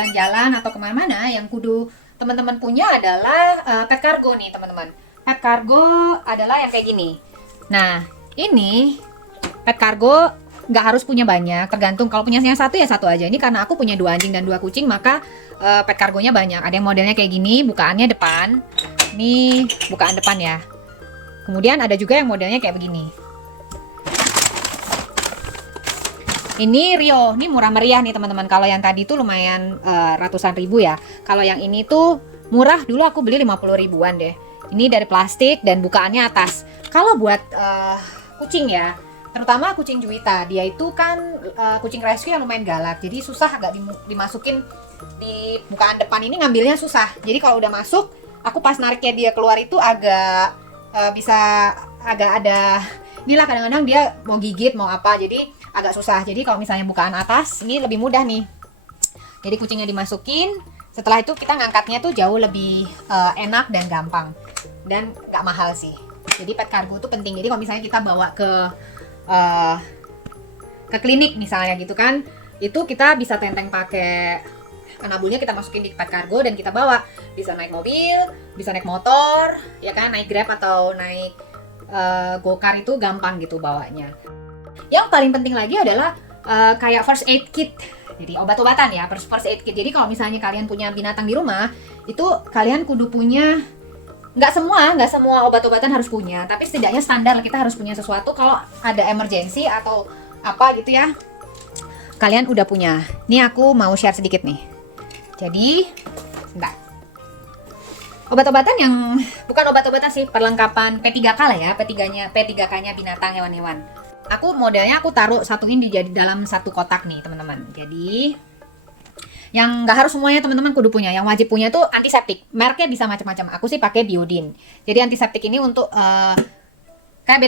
jalan-jalan atau kemana-mana, yang kudu teman-teman punya adalah pet cargo nih teman-teman. Pet cargo adalah yang kayak gini. Nah, ini pet cargo nggak harus punya banyak, tergantung. Kalau punya yang satu ya satu aja. Ini karena aku punya 2 anjing dan 2 kucing, maka pet cargonya banyak. Ada yang modelnya kayak gini, bukaannya depan. Ini bukaan depan ya. Kemudian ada juga yang modelnya kayak begini. Ini Rio, ini murah meriah nih teman-teman. Kalau yang tadi tuh lumayan ratusan ribu ya. Kalau yang ini tuh murah, dulu aku beli 50 ribuan deh. Ini dari plastik dan bukaannya atas. Kalau buat kucing ya, terutama kucing Juwita, dia itu kan kucing rescue yang lumayan galak. Jadi susah agak dimasukin di bukaan depan ini, ngambilnya susah. Jadi kalau udah masuk, aku pas nariknya dia keluar itu agak bisa agak ada inilah, kadang-kadang dia mau gigit mau apa, jadi agak susah. Jadi kalau misalnya bukaan atas ini lebih mudah nih. Jadi kucingnya dimasukin, setelah itu kita ngangkatnya tuh jauh lebih enak dan gampang dan nggak mahal sih. Jadi pet cargo itu penting. Jadi kalau misalnya kita bawa ke klinik misalnya gitu kan, itu kita bisa tenteng pakai anabulnya, kita masukin di pet cargo dan kita bawa. Bisa naik mobil, bisa naik motor, ya kan, naik Grab atau naik go-car itu gampang gitu bawanya. Yang paling penting lagi adalah kayak first aid kit. Jadi obat-obatan ya, first aid kit. Jadi kalau misalnya kalian punya binatang di rumah, itu kalian kudu punya, nggak semua obat-obatan harus punya, tapi setidaknya standar kita harus punya sesuatu kalau ada emergency atau apa gitu ya. Kalian udah punya. Nih aku mau share sedikit nih. Jadi, sebentar. Obat-obatan yang bukan obat-obatan sih, perlengkapan P3K lah ya, P3K-nya binatang, hewan-hewan. Aku modelnya aku taruh satuin di dalam satu kotak nih teman-teman. Jadi yang nggak harus semuanya teman-teman kudu punya, yang wajib punya tuh antiseptik. Mereknya bisa macam-macam. Aku sih pakai Biodin. Jadi antiseptik ini untuk kayak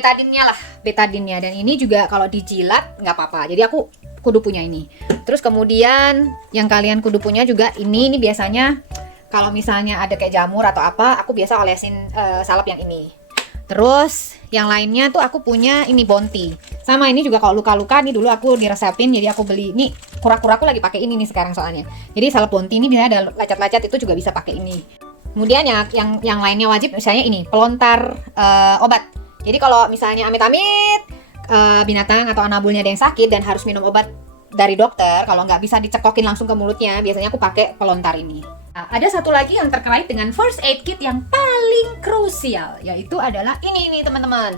betadinnya, dan ini juga kalau dijilat nggak apa-apa. Jadi aku kudu punya ini. Terus kemudian yang kalian kudu punya juga ini biasanya kalau misalnya ada kayak jamur atau apa, aku biasa olesin salep yang ini. Terus yang lainnya tuh aku punya ini Bounty. Sama ini juga kalau luka-luka nih, dulu aku diresepin, jadi aku beli. Nih kura-kura aku lagi pakai ini nih sekarang soalnya. Jadi salep Bounty ini biasanya ada lecet-lecet, itu juga bisa pakai ini. Kemudian yang lainnya wajib, misalnya ini pelontar obat. Jadi kalau misalnya amit-amit binatang atau anabulnya ada yang sakit dan harus minum obat dari dokter, kalau nggak bisa dicekokin langsung ke mulutnya, biasanya aku pakai pelontar ini. Nah, ada satu lagi yang terkait dengan first aid kit yang paling krusial, yaitu adalah ini nih teman-teman.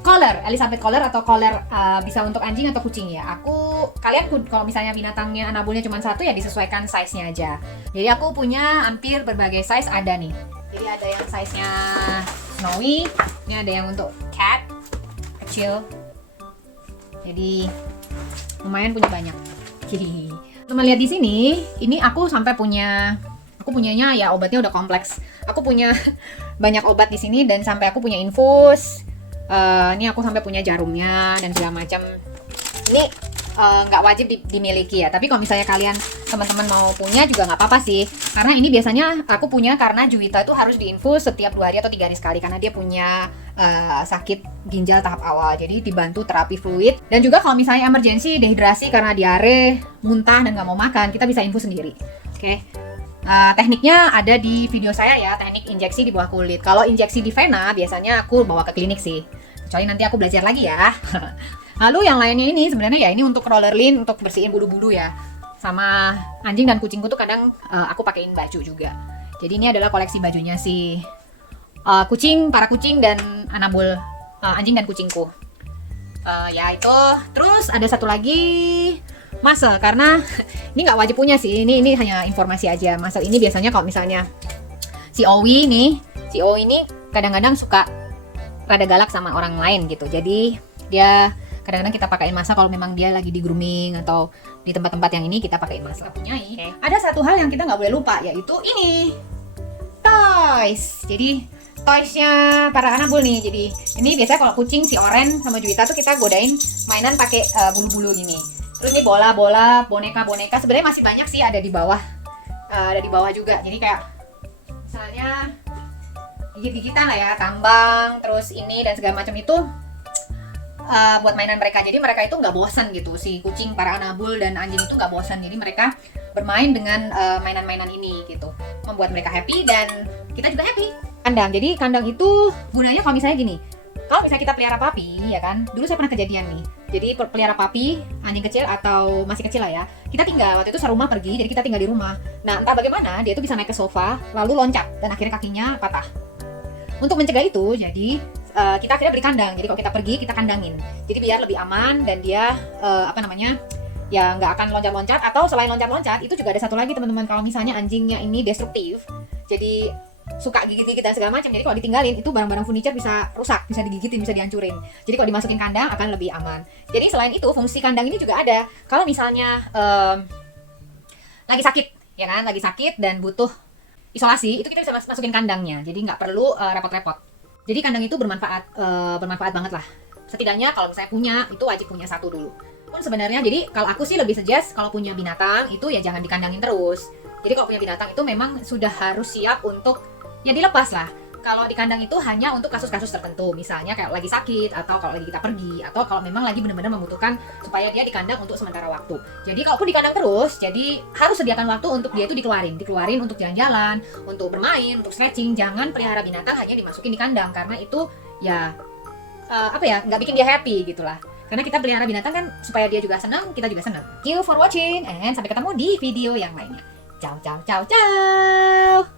Collar, Elizabeth collar atau collar bisa untuk anjing atau kucing ya. Kalian kalau misalnya binatangnya anabulnya cuma satu ya disesuaikan size-nya aja. Jadi aku punya hampir berbagai size ada nih. Jadi ada yang size-nya snowy, ini ada yang untuk cat kecil. Jadi lumayan punya banyak. Teman lihat di sini, ini aku punyanya ya obatnya udah kompleks. Aku punya banyak obat di sini dan sampai aku punya infus. Ini aku sampai punya jarumnya dan segala macam. Ini nggak wajib dimiliki ya. Tapi kalau misalnya kalian teman-teman mau punya juga nggak apa-apa sih. Karena ini biasanya aku punya karena Juwita itu harus diinfus setiap 2 hari atau 3 hari sekali karena dia punya sakit ginjal tahap awal. Jadi dibantu terapi fluid. Dan juga kalau misalnya emergency dehidrasi karena diare, muntah dan nggak mau makan, kita bisa infus sendiri. Oke. Tekniknya ada di video saya ya, teknik injeksi di bawah kulit. Kalau injeksi di vena biasanya aku bawa ke klinik sih. Kecuali nanti aku belajar lagi ya. Lalu yang lainnya ini sebenarnya ya ini untuk roller lint, untuk bersihin bulu-bulu ya. Sama anjing dan kucingku tuh kadang aku pakein baju juga. Jadi ini adalah koleksi bajunya si para kucing dan anabul anjing dan kucingku. Ya itu. Terus ada satu lagi muscle, karena ini nggak wajib punya sih. Ini hanya informasi aja. Muscle ini biasanya kalau misalnya si Owi ini kadang-kadang suka rada galak sama orang lain gitu. Jadi dia kadang-kadang kita pakein masa kalau memang dia lagi di grooming atau di tempat-tempat yang ini kita pakein masa. Okay. Ada satu hal yang kita nggak boleh lupa, yaitu ini toys. Jadi toysnya para anabul nih. Jadi ini biasanya kalau kucing si Oren sama Juwita tuh kita godain mainan pakai bulu-bulu gini. Terus ini bola-bola, boneka-boneka. Sebenarnya masih banyak sih ada di bawah. Ada di bawah juga. Jadi kayak misalnya gigit-gigitan lah ya, tambang, terus ini dan segala macam itu buat mainan mereka. Jadi mereka itu nggak bosan gitu. Si kucing para anabul dan anjing itu nggak bosan. Jadi mereka bermain dengan mainan-mainan ini gitu, membuat mereka happy dan kita juga happy. Kandang, jadi kandang itu gunanya kalau misalnya gini, kalau misalnya kita pelihara papi ya kan, dulu saya pernah kejadian nih, jadi pelihara papi, anjing kecil atau masih kecil lah ya, kita tinggal, waktu itu serumah pergi, jadi kita tinggal di rumah. Nah entah bagaimana dia itu bisa naik ke sofa lalu loncat dan akhirnya kakinya patah. Untuk mencegah itu, jadi kita akhirnya beli kandang. Jadi kalau kita pergi, kita kandangin. Jadi biar lebih aman dan dia ya nggak akan loncat-loncat. Atau selain loncat-loncat, itu juga ada satu lagi teman-teman. Kalau misalnya anjingnya ini destruktif, jadi suka gigit-gigit dan segala macam. Jadi kalau ditinggalin, itu barang-barang furniture bisa rusak, bisa digigitin, bisa dihancurin. Jadi kalau dimasukin kandang akan lebih aman. Jadi selain itu, fungsi kandang ini juga ada. Kalau misalnya lagi sakit, ya kan, lagi sakit dan butuh isolasi, itu kita bisa masukin kandangnya, jadi nggak perlu repot-repot. Jadi kandang itu bermanfaat banget lah. Setidaknya kalau misalnya punya, itu wajib punya satu dulu. Pun sebenarnya, jadi kalau aku sih lebih suggest kalau punya binatang itu ya jangan dikandangin terus. Jadi kalau punya binatang itu memang sudah harus siap untuk ya dilepas lah. Kalau di kandang itu hanya untuk kasus-kasus tertentu, misalnya kayak lagi sakit, atau kalau lagi kita pergi, atau kalau memang lagi benar-benar membutuhkan supaya dia di kandang untuk sementara waktu. Jadi kalaupun di kandang terus, jadi harus sediakan waktu untuk dia itu dikeluarin untuk jalan-jalan, untuk bermain, untuk stretching. Jangan pelihara binatang hanya dimasukin di kandang, karena itu ya nggak bikin dia happy gitulah. Karena kita pelihara binatang kan supaya dia juga senang, kita juga senang. Thank you for watching, and sampai ketemu di video yang lainnya. Ciao, ciao, ciao, ciao.